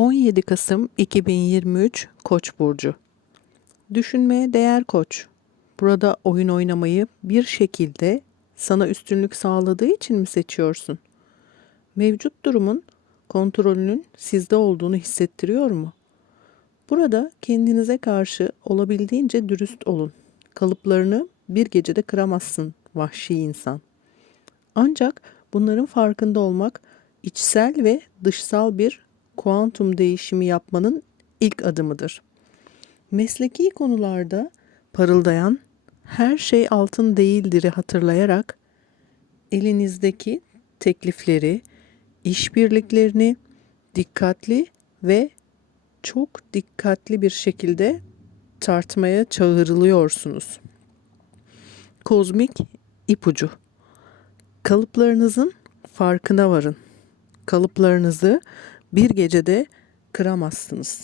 17 Kasım 2023 Koç burcu. Düşünmeye değer Koç. Burada oyun oynamayı bir şekilde sana üstünlük sağladığı için mi seçiyorsun? Mevcut durumun kontrolünün sizde olduğunu hissettiriyor mu? Burada kendinize karşı olabildiğince dürüst olun. Kalıplarını bir gecede kıramazsın vahşi insan. Ancak bunların farkında olmak içsel ve dışsal bir kuantum değişimi yapmanın ilk adımıdır. Mesleki konularda parıldayan her şey altın değildir'i hatırlayarak elinizdeki teklifleri, işbirliklerini dikkatli ve çok dikkatli bir şekilde tartmaya çağrılıyorsunuz. Kozmik ipucu. Kalıplarınızın farkına varın. Kalıplarınızı bir gecede kıramazsınız.